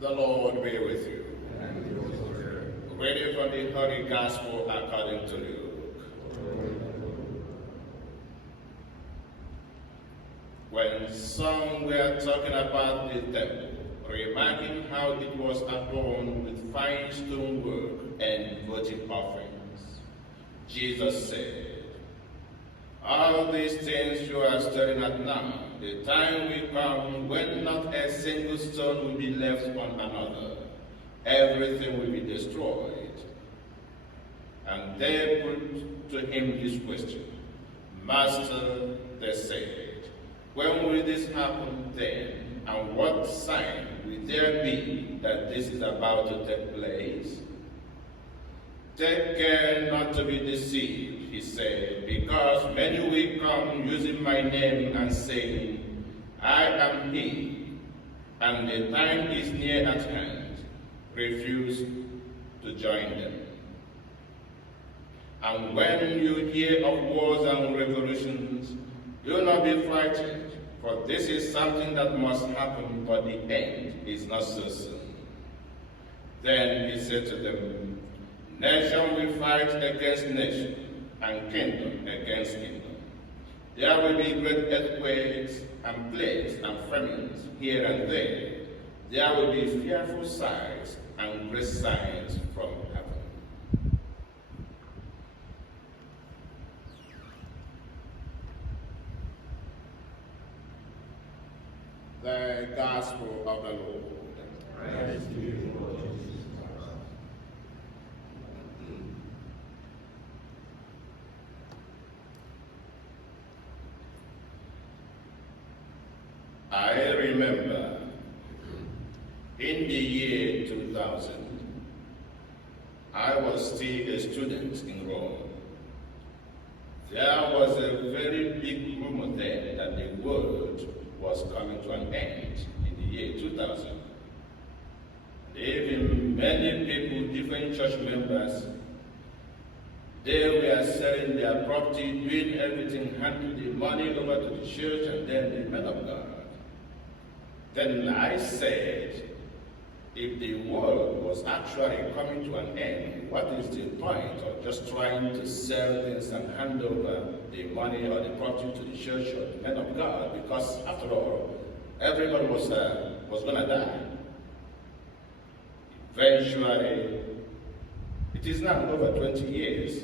The Lord be with you. Reading from the Holy Gospel according to Luke. When some were talking about the temple, remarking how it was adorned with fine stonework and votive offerings, Jesus said, "All these things you are staring at now, the time will come when not a single stone will be left on another. Everything will be destroyed." And they put to him this question, "Master," they said, "when will this happen then? And what sign will there be that this is about to take place?" "Take care not to be deceived," he said, "because many will come using my name and saying, 'I am he,' and the time is near at hand. Refuse to join them. And when you hear of wars and revolutions, do not be frightened, for this is something that must happen, but the end is not so soon." Then he said to them, "Nation will fight against nation, and kingdom against kingdom. There will be great earthquakes and plagues and famines here and there. There will be fearful sights and great signs from heaven." The Gospel of the Lord. Praise to you, Lord Jesus Christ. I remember in the year 2000, I was still a student in Rome. There was a very big rumor then that the world was coming to an end in the year 2000. Even many people, different church members, they were selling their property, doing everything, handing the money over to the church and then the men of God. Then I said, if the world was actually coming to an end, what is the point of just trying to sell things and hand over the money or the property to the church or the men of God? Because after all, everybody was going to die. Eventually, it is now over 20 years,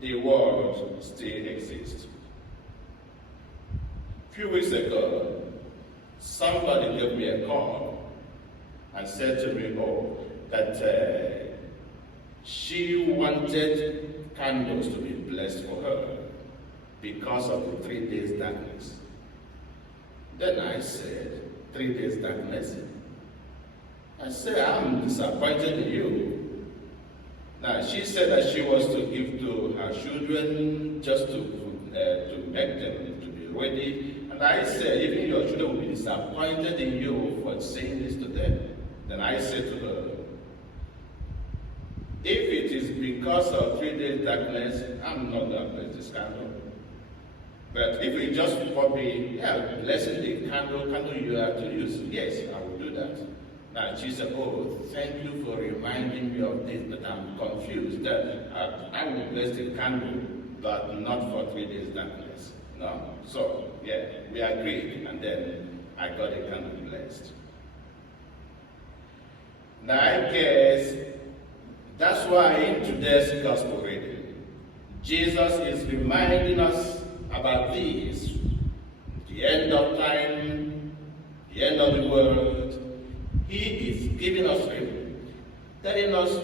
the world still exists. A few weeks ago, somebody gave me a call and said to me, that she wanted candles to be blessed for her because of the 3 days darkness. Then I said, 3 days darkness? I said, I'm disappointed in you. Now, she said that she was to give to her children just to make them to be ready. And I said, even your children will be disappointed in you for saying this to them. Then I said to her, if it is because of 3 days darkness, I'm not going to bless this candle. But if it just for me, blessing the candle you have to use, yes, I will do that. Now she said, thank you for reminding me of this, but I'm confused. That I will bless the candle, but not for 3 days darkness. No. So, we agreed, and then I got the candle blessed. Now I guess that's why in today's gospel reading, Jesus is reminding us about this, the end of time, the end of the world. He is giving us, telling us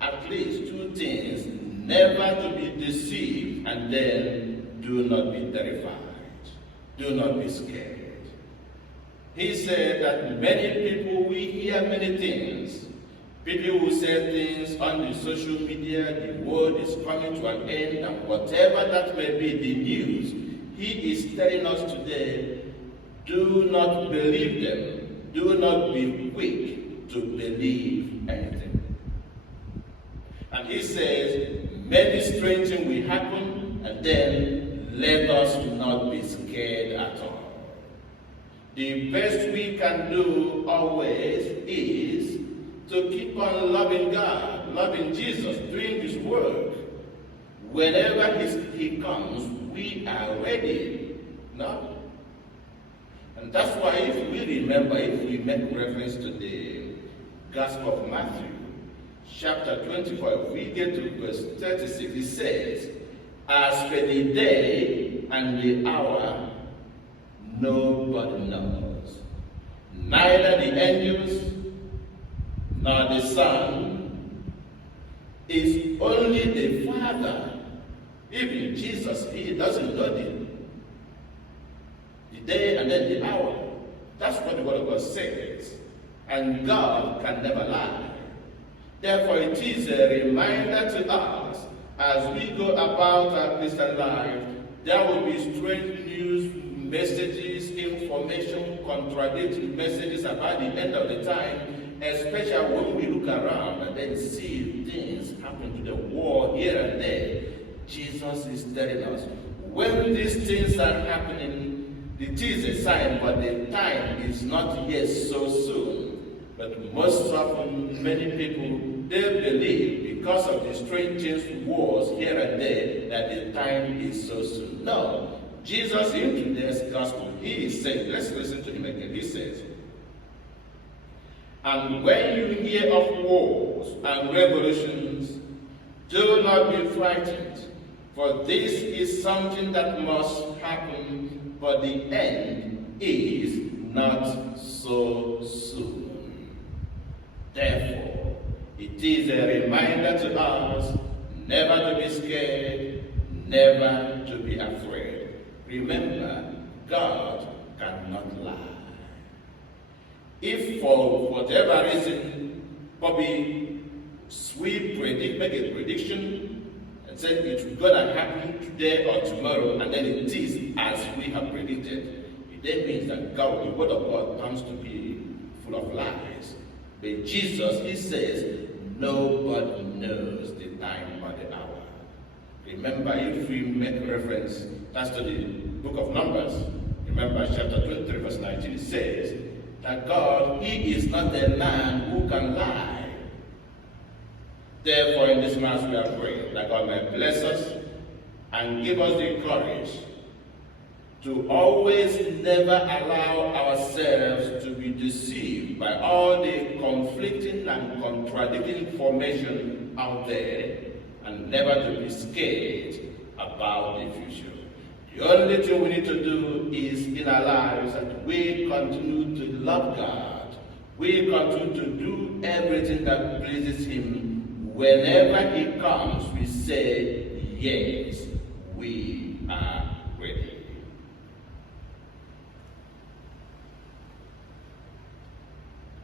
at least 2 things: never to be deceived, and then do not be terrified, do not be scared. He said that many people will hear many things. People will say things on the social media, the world is coming to an end, and whatever that may be the news, he is telling us today, do not believe them. Do not be quick to believe anything. And he says, many strange things will happen, and then let us not be scared at all. The best we can do always is to keep on loving God, loving Jesus, doing His work. Whenever He comes, we are ready. No? And that's why if we make reference to the Gospel of Matthew, chapter 24, we get to verse 36, it says, as for the day and the hour, nobody knows. Neither the angels nor the Son, is only the Father. Even Jesus, He doesn't know the day and then the hour. That's what the Word of God says. And God can never lie. Therefore, it is a reminder to us as we go about our Christian life, there will be strange news, messages, information, contradicting messages about the end of the time, especially when we look around and then see things happen to the world here and there. Jesus is telling us, when these things are happening, it is a sign, but the time is not yet so soon. But most often, many people, they believe because of the strange things, wars here and there, that the time is so soon. No. Jesus in today's gospel, He is saying, let's listen to Him again. He says, and when you hear of wars and revolutions, do not be frightened, for this is something that must happen, but the end is not so soon. Therefore, it is a reminder to us never to be scared, never to be afraid. Remember, God cannot lie. If for whatever reason, Bobby, we make a prediction and say it's going to happen today or tomorrow, and then it is as we have predicted, it then means that God, the Word of God, comes to be full of lies. But Jesus, He says, nobody knows the time or the hour. Remember, if we make reference, that's to the book of Numbers. Remember, chapter 23, verse 19, it says that God, He is not a man who can lie. Therefore, in this Mass, we are praying that God may bless us and give us the courage to always never allow ourselves to be deceived by all the conflicting and contradicting information out there, and never to be scared about the future. The only thing we need to do is in our lives that we continue to love God. We continue to do everything that pleases Him. Whenever He comes, we say, yes, we are